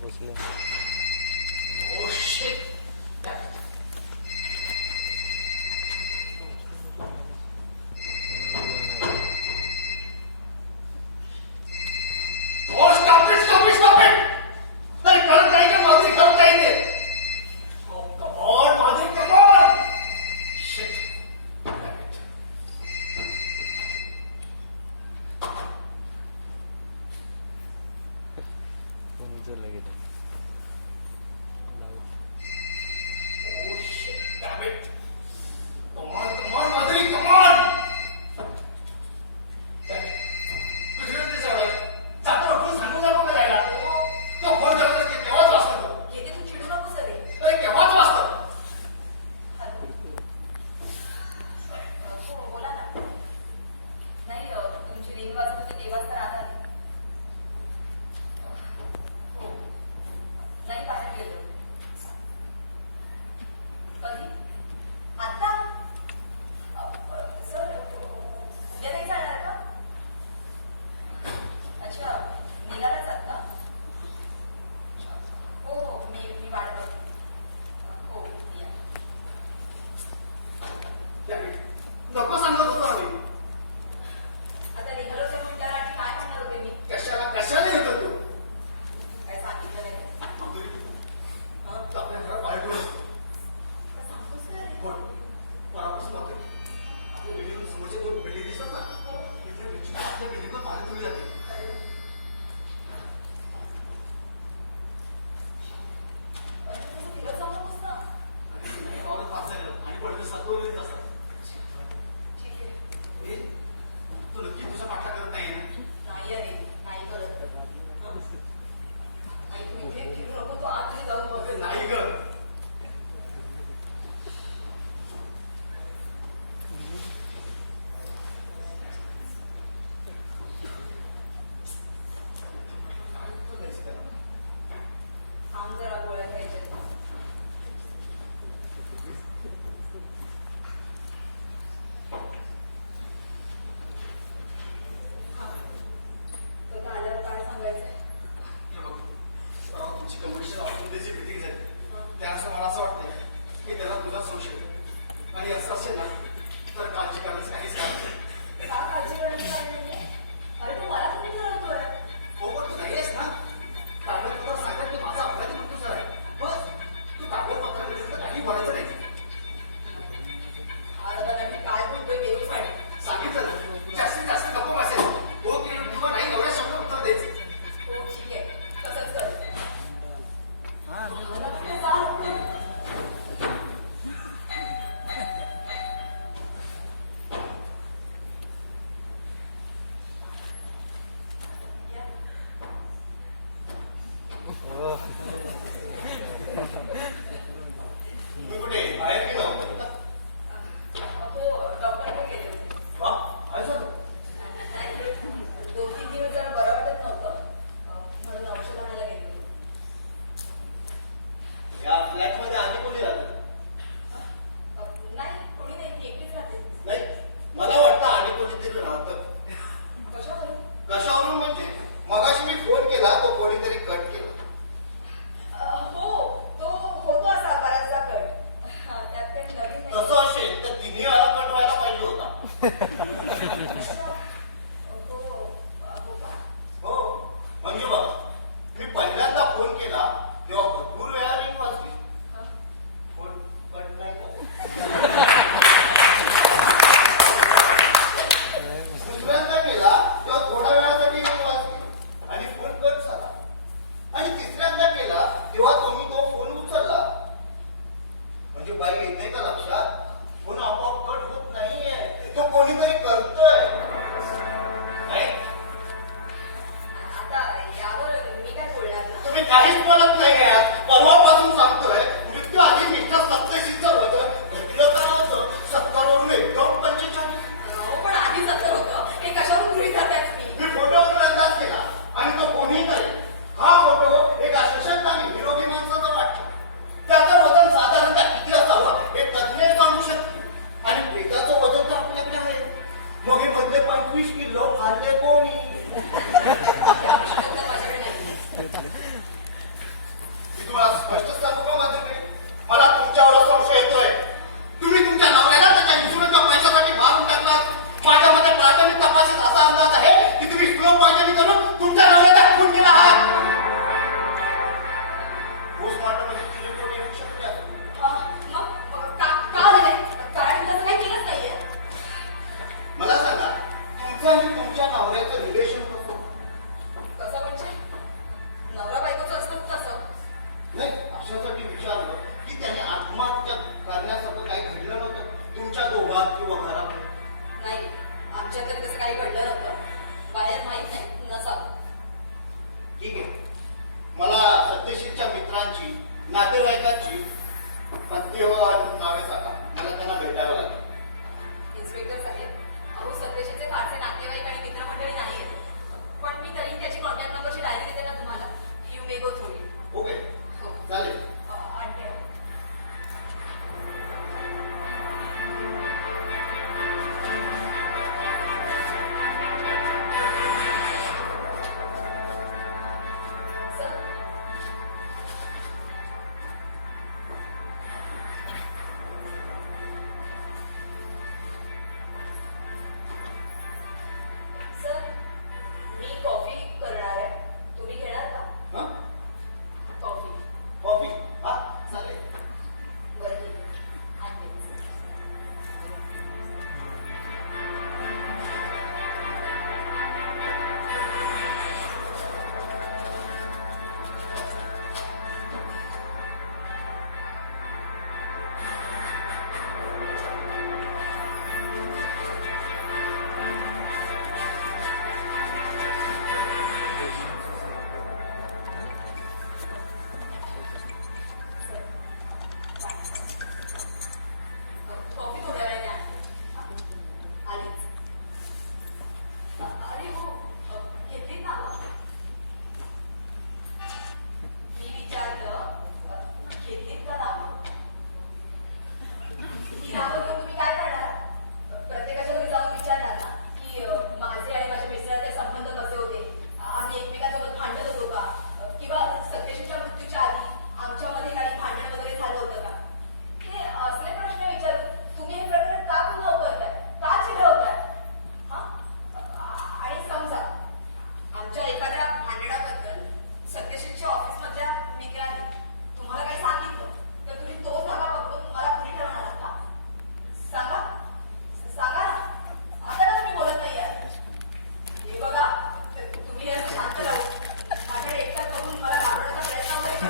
보실래요? 오 쉣! विश्व के लोग आने को आमच्याकडे कसं काही घडलं नव्हतं बाहेर माहीत नाही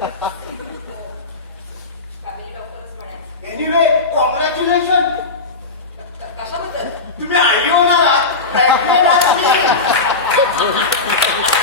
एनिवे कॉन्ग्रॅच्युलेशन तुम्ही आयोणार